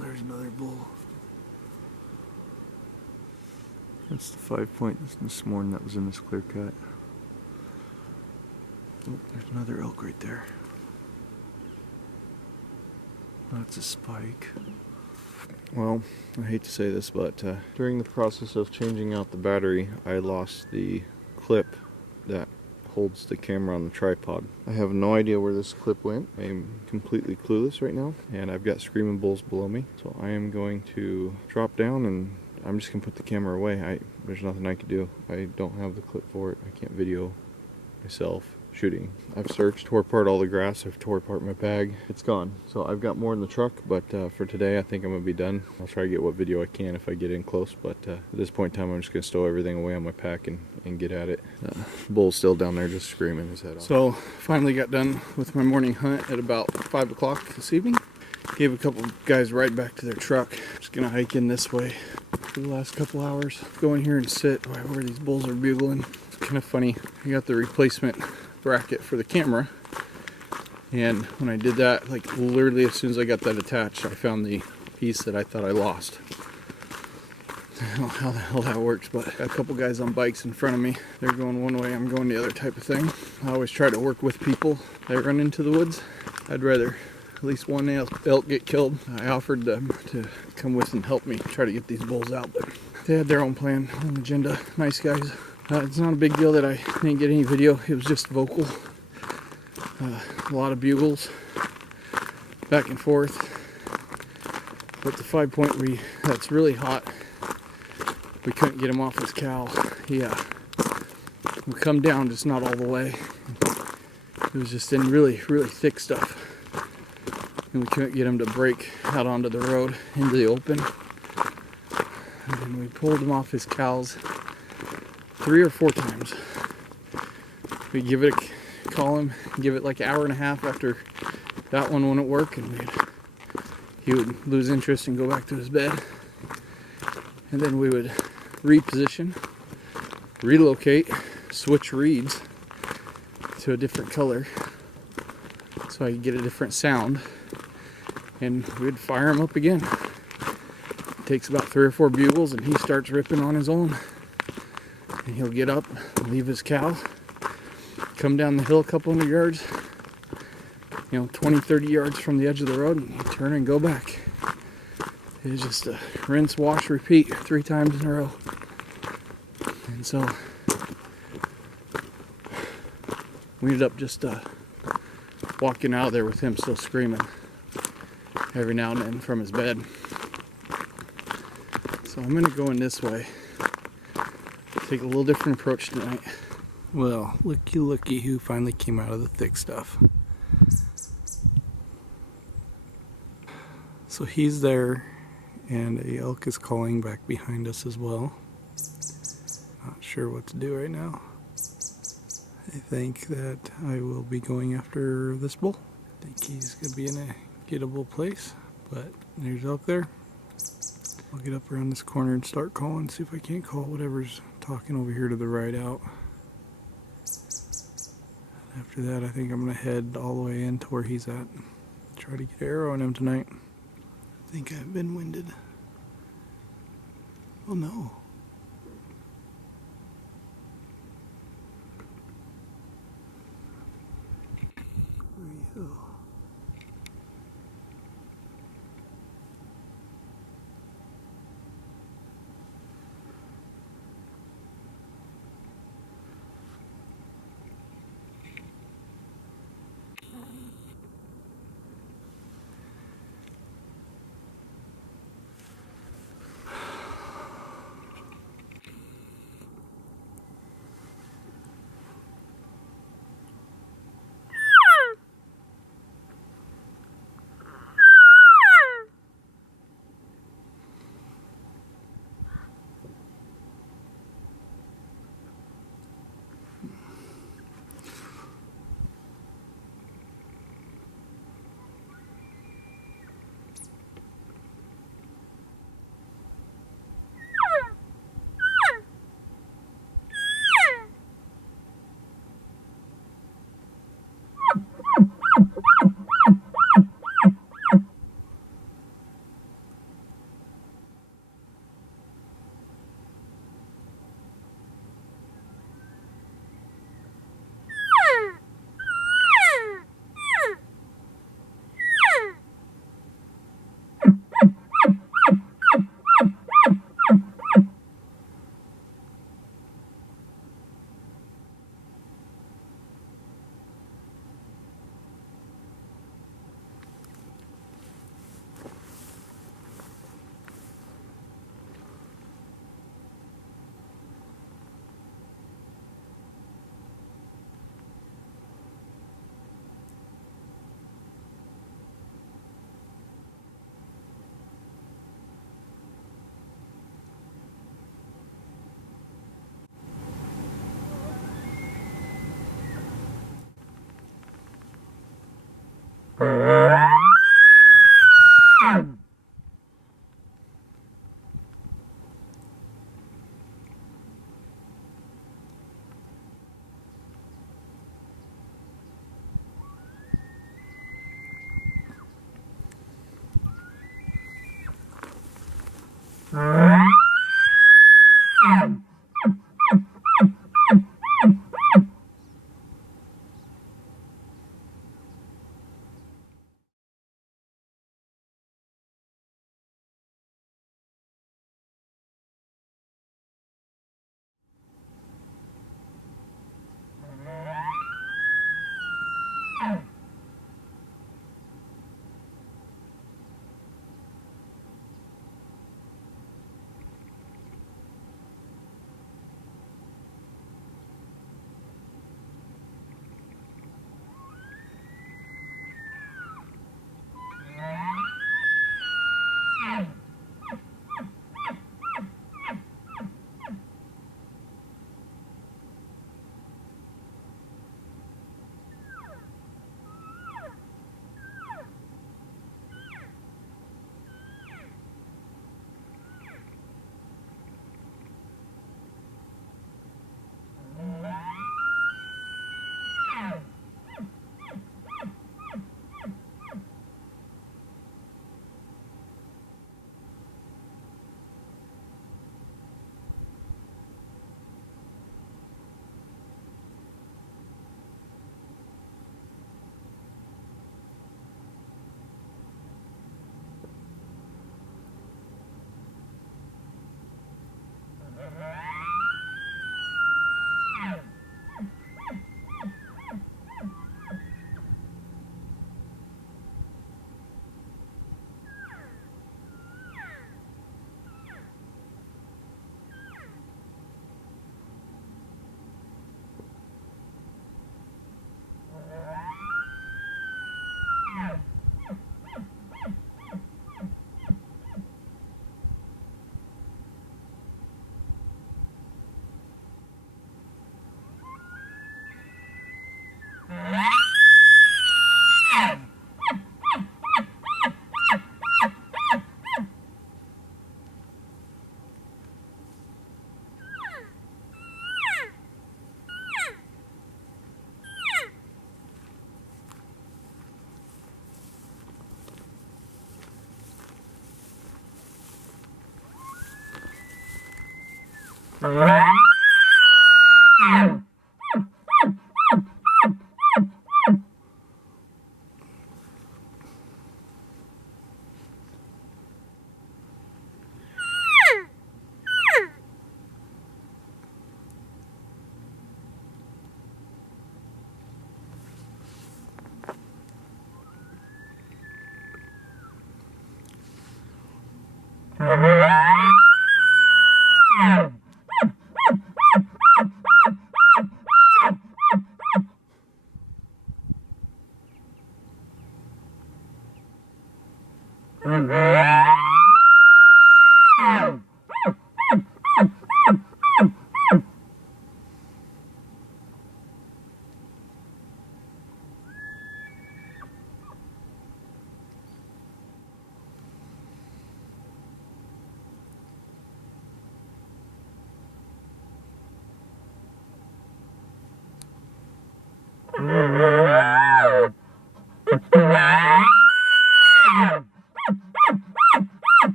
There's another bull. That's the 5-point this morning that was in this clear cut. Oh, there's another elk right there. That's a spike. Well, I hate to say this, but during the process of changing out the battery, I lost the clip that holds the camera on the tripod. I have no idea where this clip went. I'm completely clueless right now, and I've got screaming bulls below me. So I am going to drop down and I'm just gonna put the camera away. There's nothing I can do. I don't have the clip for it. I can't video myself shooting. I've searched, tore apart all the grass, I've tore apart my bag. It's gone. So I've got more in the truck, but for today I think I'm gonna be done. I'll try to get what video I can if I get in close, but at this point in time I'm just gonna stow everything away on my pack and get at it. Bull's still down there just screaming his head off. So finally got done with my morning hunt at about 5 o'clock this evening. Gave a couple guys right back to their truck. Just gonna hike in this way for the last couple hours. Go in here and sit right where these bulls are bugling. It's kind of funny. I got the replacement bracket for the camera, and when I did that, like literally as soon as I got that attached, I found the piece that I thought I lost. I don't know how the hell that works, but got a couple guys on bikes in front of me. They're going one way, I'm going the other type of thing. I always try to work with people that run into the woods. I'd rather at least one elk get killed. I offered them to come with and help me try to get these bulls out, but they had their own plan, own agenda. Nice guys. It's not a big deal that I didn't get any video. It was just vocal. A lot of bugles back and forth. But the 5-point that's really hot. We couldn't get him off his cow. Yeah, we come down, just not all the way. It was just in really, really thick stuff. and we couldn't get him to break out onto the road into the open. And then we pulled him off his cows 3 or 4 times. We'd give it call him, give it like an hour and a half after that one wouldn't work, and he would lose interest and go back to his bed. And then we would reposition, relocate, switch reeds to a different color so I could get a different sound, and we'd fire him up again. It takes about 3 or 4 bugles and he starts ripping on his own, and he'll get up, leave his cow, come down the hill a couple hundred yards, 20-30 yards from the edge of the road, and turn and go back. It's just a rinse, wash, repeat 3 times in a row. And so we ended up just walking out of there with him still screaming every now and then from his bed. So I'm gonna go in this way, take a little different approach tonight. Well, looky who finally came out of the thick stuff. So he's there, and a elk is calling back behind us as well. Not sure what to do right now. I think that I will be going after this bull. I think he's going to be in a gettable place, but there's elk there. I'll get up around this corner and start calling, see if I can't call whatever's talking over here to the right out. After that, I think I'm going to head all the way in to where he's at. Try to get an arrow on him tonight. I think I've been winded. Oh no.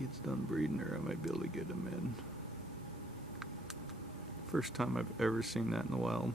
Gets done breeding her, I might be able to get him in. First time I've ever seen that in the wild.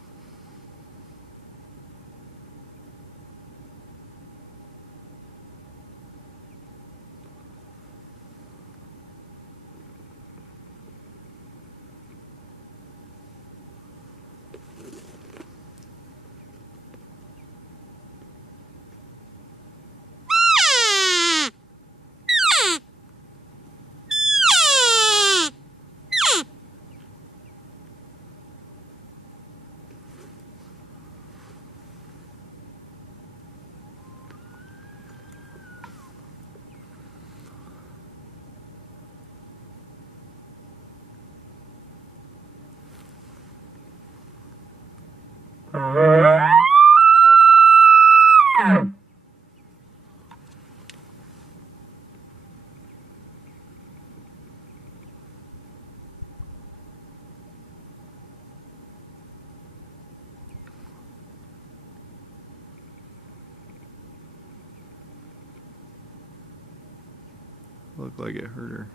Looked like it hurt her.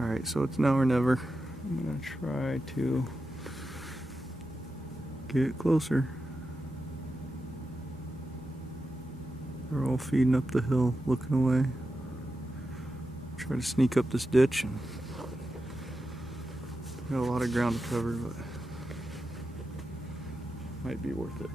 Alright, so it's now or never. I'm gonna try to get it closer. They're all feeding up the hill, looking away. Try to sneak up this ditch. And got a lot of ground to cover, but might be worth it.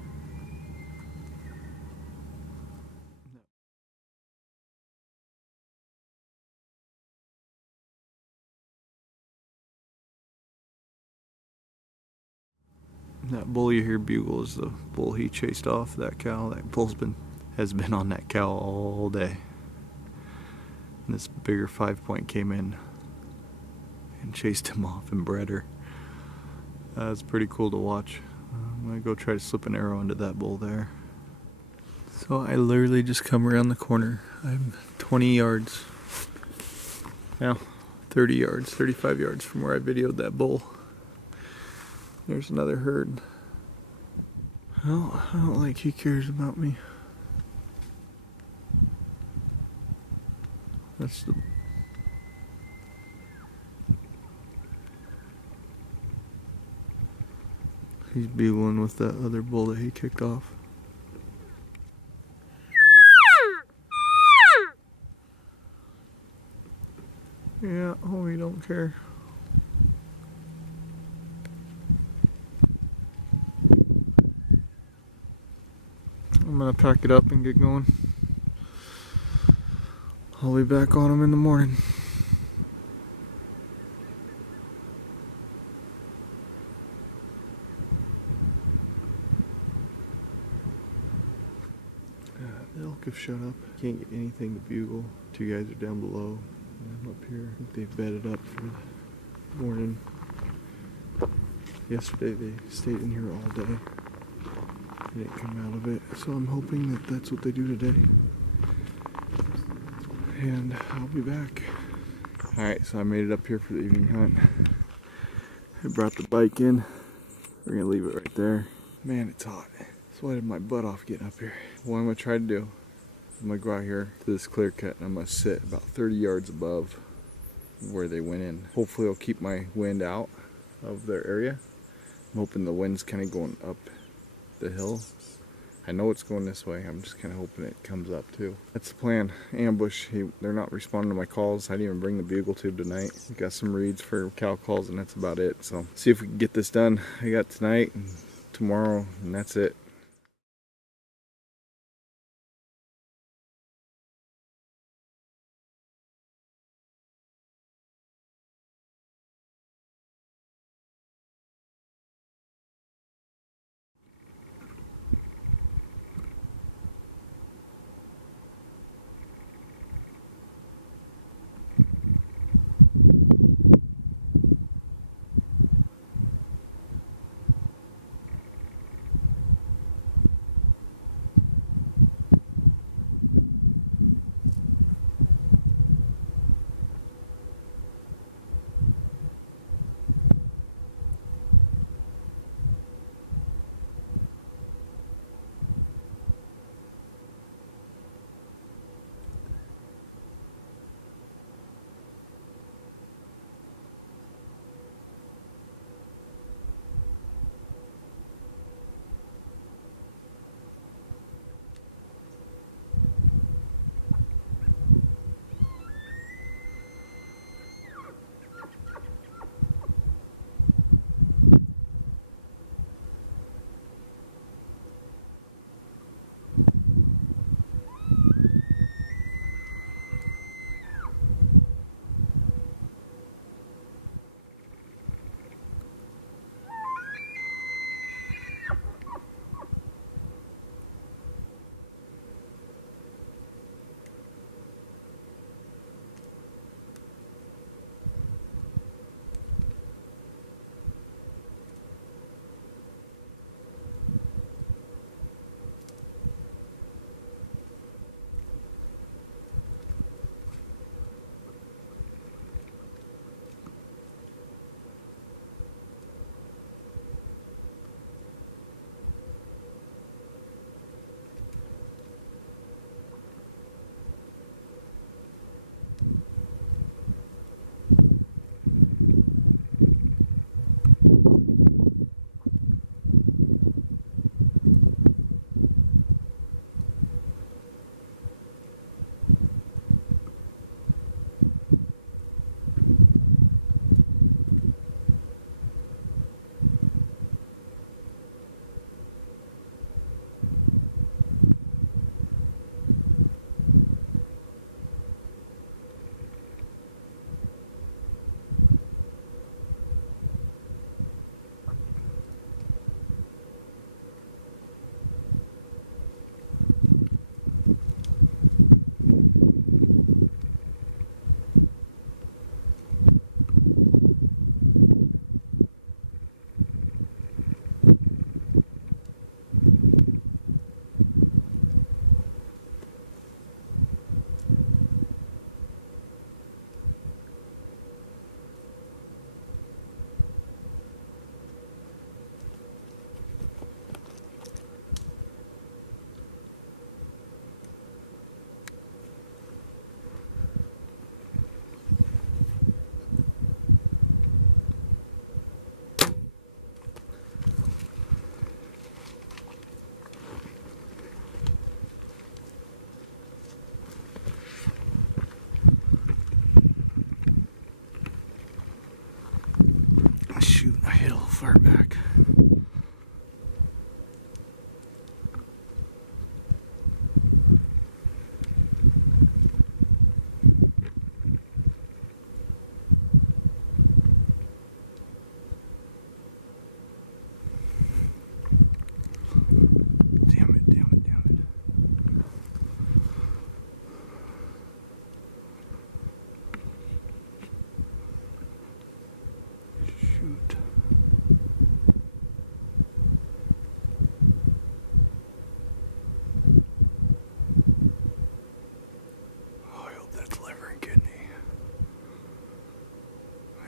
That bull you hear bugle is the bull he chased off that cow. That bull's has been on that cow all day. And this bigger 5-point came in and chased him off and bred her. It's pretty cool to watch. I'm gonna go try to slip an arrow into that bull there. So I literally just come around the corner. I'm 20 yards. Now 30 yards, 35 yards from where I videoed that bull. There's another herd. Well, I don't like he cares about me. That's the... He's bugling with that other bull that he kicked off. Yeah, oh, he don't care. I'm gonna pack it up and get going. I'll be back on him in the morning. The elk have shut up. Can't get anything to bugle. Two guys are down below. I'm up here. I think they bedded up for the morning. Yesterday they stayed in here all day. They didn't come out of it, so I'm hoping that that's what they do today. And I'll be back. Alright, so I made it up here for the evening hunt. I brought the bike in. We're gonna leave it right there. Man, it's hot. Sweated my butt off getting up here. What I'm gonna try to do, I'm gonna go out here to this clear cut and I'm gonna sit about 30 yards above where they went in. Hopefully it'll keep my wind out of their area. I'm hoping the wind's kind of going up the hill I know it's going this way. I'm just kind of hoping it comes up too. That's the plan. Ambush. They're not responding to my calls. I didn't even bring the bugle tube tonight. We got some reeds for cow calls and that's about it. So see if we can get this done. I got tonight and tomorrow and that's it.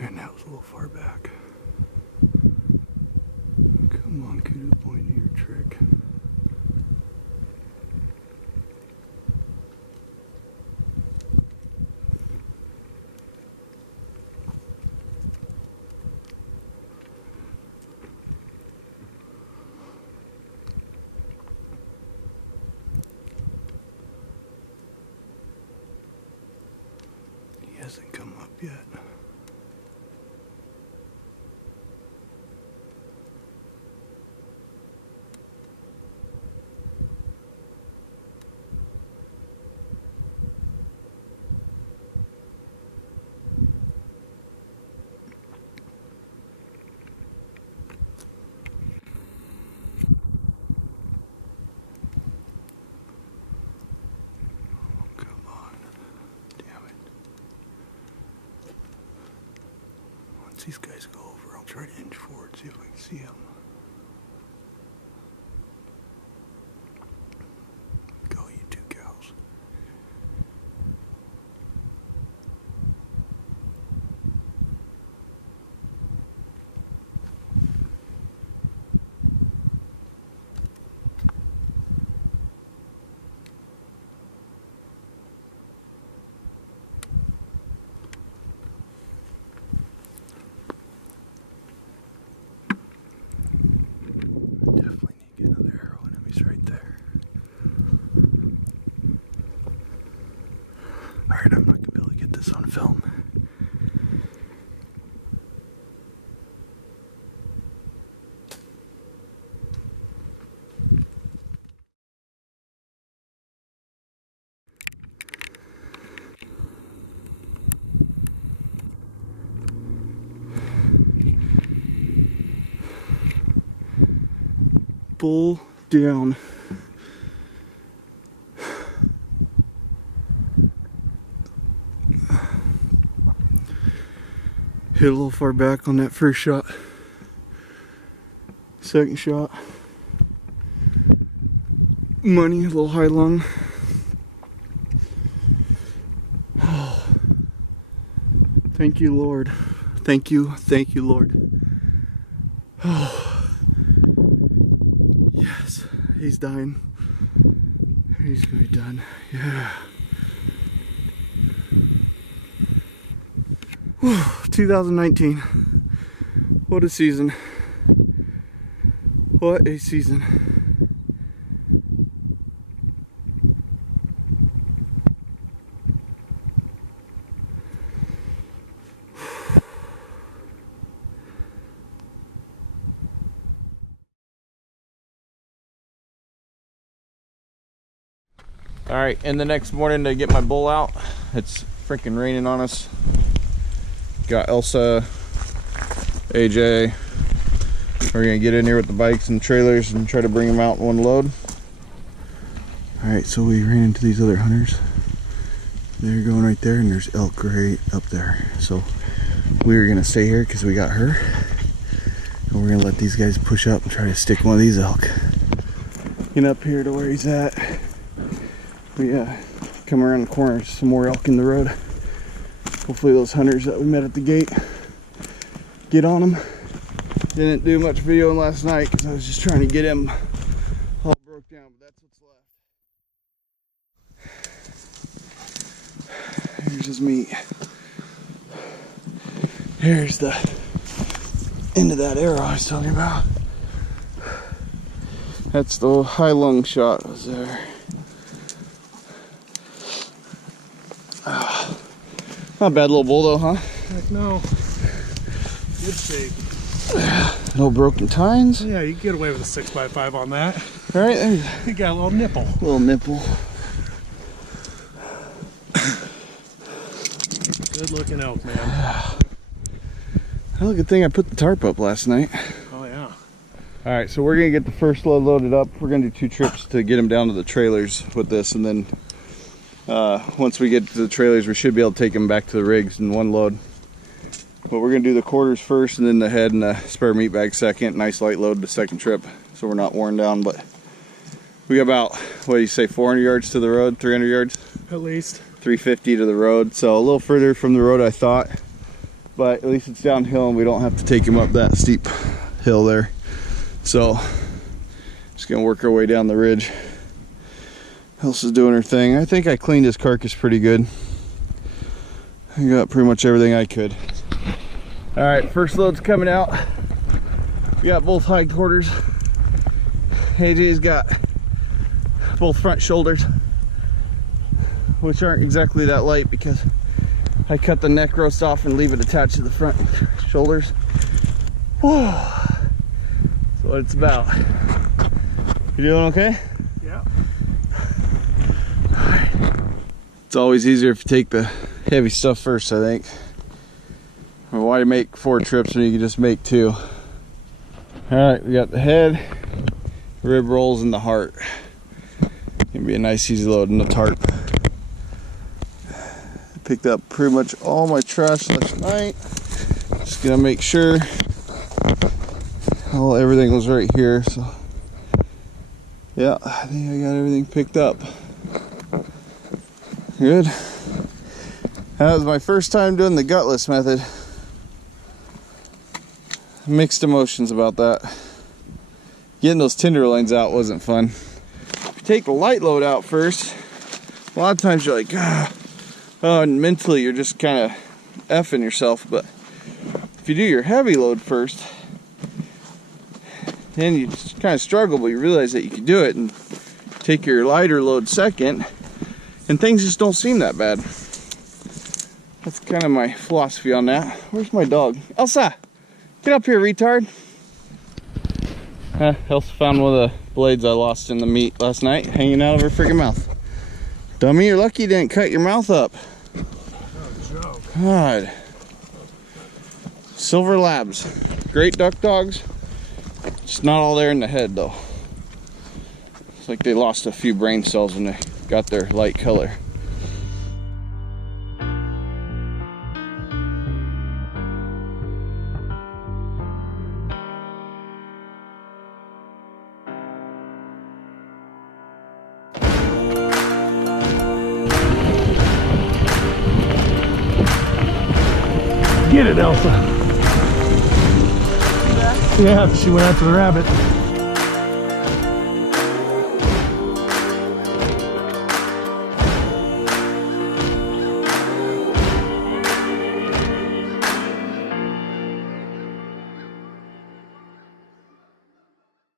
Man, that was a little far back. Come on, kudu, point to your trick. these guys go over, I'll try to inch forward, see if I can see them. Go, you two cows. Alright, I'm not going to be able to get this on film. Bull down. Hit a little far back on that first shot. Second shot. Money, a little high lung. Oh. Thank you, Lord. Thank you, Lord. Oh. Yes, he's dying. He's gonna be done. Yeah. 2019. What a season. What a season. All right, and the next morning to get my bull out, it's freaking raining on us. Got Elsa, AJ. We're gonna get in here with the bikes and trailers and try to bring them out in one load. All right, so we ran into these other hunters. They're going right there, and there's elk right up there. So we're gonna stay here because we got her, and we're gonna let these guys push up and try to stick one of these elk. Get up here to where he's at. We come around the corner, some more elk in the road. Hopefully those hunters that we met at the gate get on them. Didn't do much videoing last night because I was just trying to get him all broke down, but that's what's left. Here's his meat. Here's the end of that arrow I was telling you about. That's the high lung shot was there. Not a bad little bull though, huh? Heck no. Good shape. No broken tines. Yeah, you can get away with a 6x5 on that. All right, there You got a little nipple. little nipple. Good looking elk, man. Well, good thing I put the tarp up last night. Oh yeah. All right, so we're gonna get the first load loaded up. We're gonna do 2 trips to get them down to the trailers with this, and then once we get to the trailers, we should be able to take them back to the rigs in one load. But we're gonna do the quarters first, and then the head and the spare meat bag second. Nice light load the second trip, so we're not worn down. But we got about, what do you say, 400 yards to the road, 300 yards? At least. 350 to the road, so a little further from the road I thought, but at least it's downhill and we don't have to take him up that steep hill there. So just gonna work our way down the ridge. Elsa's doing her thing. I think I cleaned his carcass pretty good. I got pretty much everything I could. All right, first load's coming out. We got both hindquarters. AJ's got both front shoulders, which aren't exactly that light because I cut the neck roast off and leave it attached to the front shoulders. Whoa. That's what it's about. You doing okay? Yeah. Alright. It's always easier if you take the heavy stuff first, I think. Or why make 4 trips when you can just make 2? Alright, we got the head, rib rolls, and the heart. Gonna be a nice easy load in the tarp. Picked up pretty much all my trash last night. Just gonna make sure everything was right here. So yeah, I think I got everything picked up. Good. That was my first time doing the gutless method. Mixed emotions about that. Getting those tenderloins out wasn't fun. If you take the light load out first, a lot of times you're like, oh, and mentally you're just kind of effing yourself. But if you do your heavy load first, then you just kind of struggle, but you realize that you can do it, and take your lighter load second, and things just don't seem that bad. That's kind of my philosophy on that. Where's my dog? Elsa! Get up here, retard! Elsa found one of the blades I lost in the meat last night, hanging out of her freaking mouth. Dummy, you're lucky you didn't cut your mouth up. Joke. God. Silver Labs. Great duck dogs. It's not all there in the head though. It's like they lost a few brain cells when they got their light color. Get it, Elsa. Yeah, she went after the rabbit.